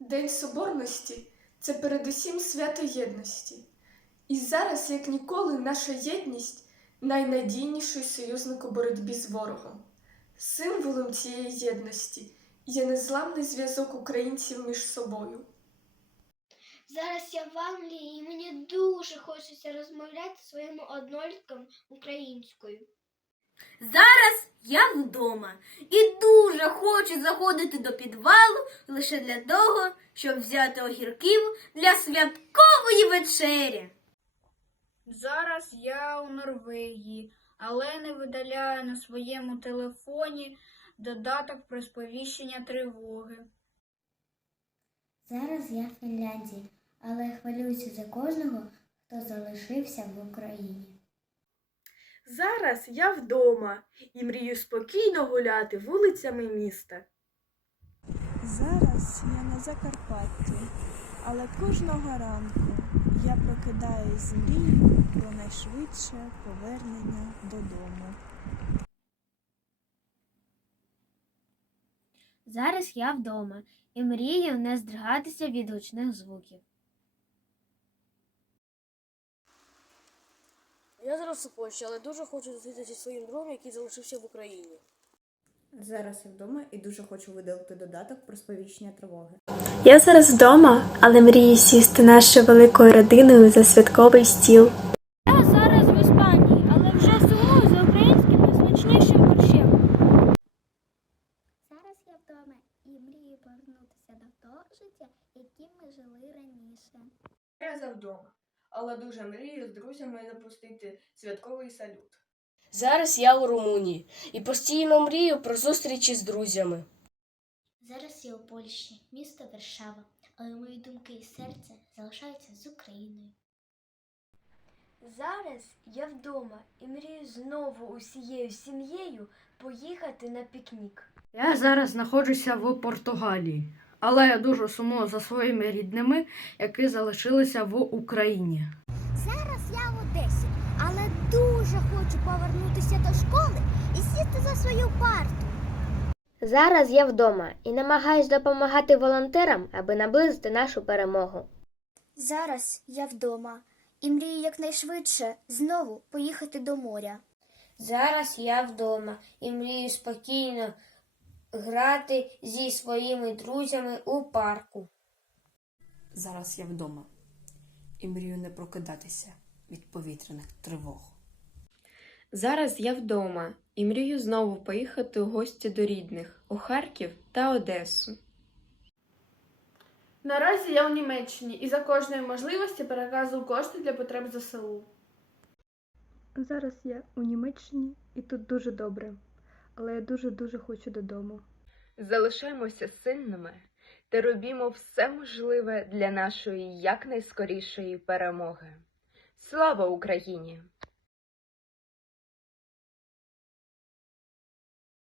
День Соборності це передусім свято єдності. І зараз, як ніколи, наша єдність найнадійніший союзник у боротьбі з ворогом. Символом цієї єдності є незламний зв'язок українців між собою. Зараз я в Англії і мені дуже хочеться розмовляти зі своїми однолітками українською. Зараз я вдома і дуже хочу заходити до підвалу лише для того, щоб взяти огірків для святкової вечері. Зараз я у Норвегії, але не видаляю на своєму телефоні додаток про сповіщення тривоги. Зараз я в Фінляндії, але хвилююся за кожного, хто залишився в Україні. Зараз я вдома і мрію спокійно гуляти вулицями міста. Зараз я на Закарпатті, але кожного ранку я прокидаюсь з мрією про найшвидше повернення додому. Зараз я вдома і мрію не здригатися від гучних звуків. Я зараз у Польщі, але дуже хочу зустрітися зі своїм другом, який залишився в Україні. Зараз я вдома і дуже хочу видалити додаток про сповіщення тривоги. Я зараз вдома, але мрію сісти нашою великою родиною за святковий стіл. Я зараз в Іспанії, але вже сумую за українським найсмачнішим борщем. Зараз я вдома і мрію повернутися до того життя, яким ми жили раніше. Я вдома, але дуже мрію з друзями запустити святковий салют. Зараз я у Румунії і постійно мрію про зустрічі з друзями. Зараз я у Польщі, місто Варшава, але мої думки і серце залишаються з Україною. Зараз я вдома і мрію знову усією сім'єю поїхати на пікнік. Я зараз знаходжуся в Португалії, але я дуже сумую за своїми рідними, які залишилися в Україні. Зараз я в Одесі, але дуже хочу повернутися до школи і сісти за свою парту. Зараз я вдома і намагаюсь допомагати волонтерам, аби наблизити нашу перемогу. Зараз я вдома і мрію якнайшвидше знову поїхати до моря. Зараз я вдома і мрію спокійно грати зі своїми друзями у парку. Зараз я вдома і мрію не прокидатися від повітряних тривог. Зараз я вдома і мрію знову поїхати у гості до рідних у Харків та Одесу. Наразі я у Німеччині і за кожної можливості переказую кошти для потреб ЗСУ. Зараз я у Німеччині і тут дуже добре, але я дуже-дуже хочу додому. Залишаємося сильними та робімо все можливе для нашої якнайскорішої перемоги. Слава Україні!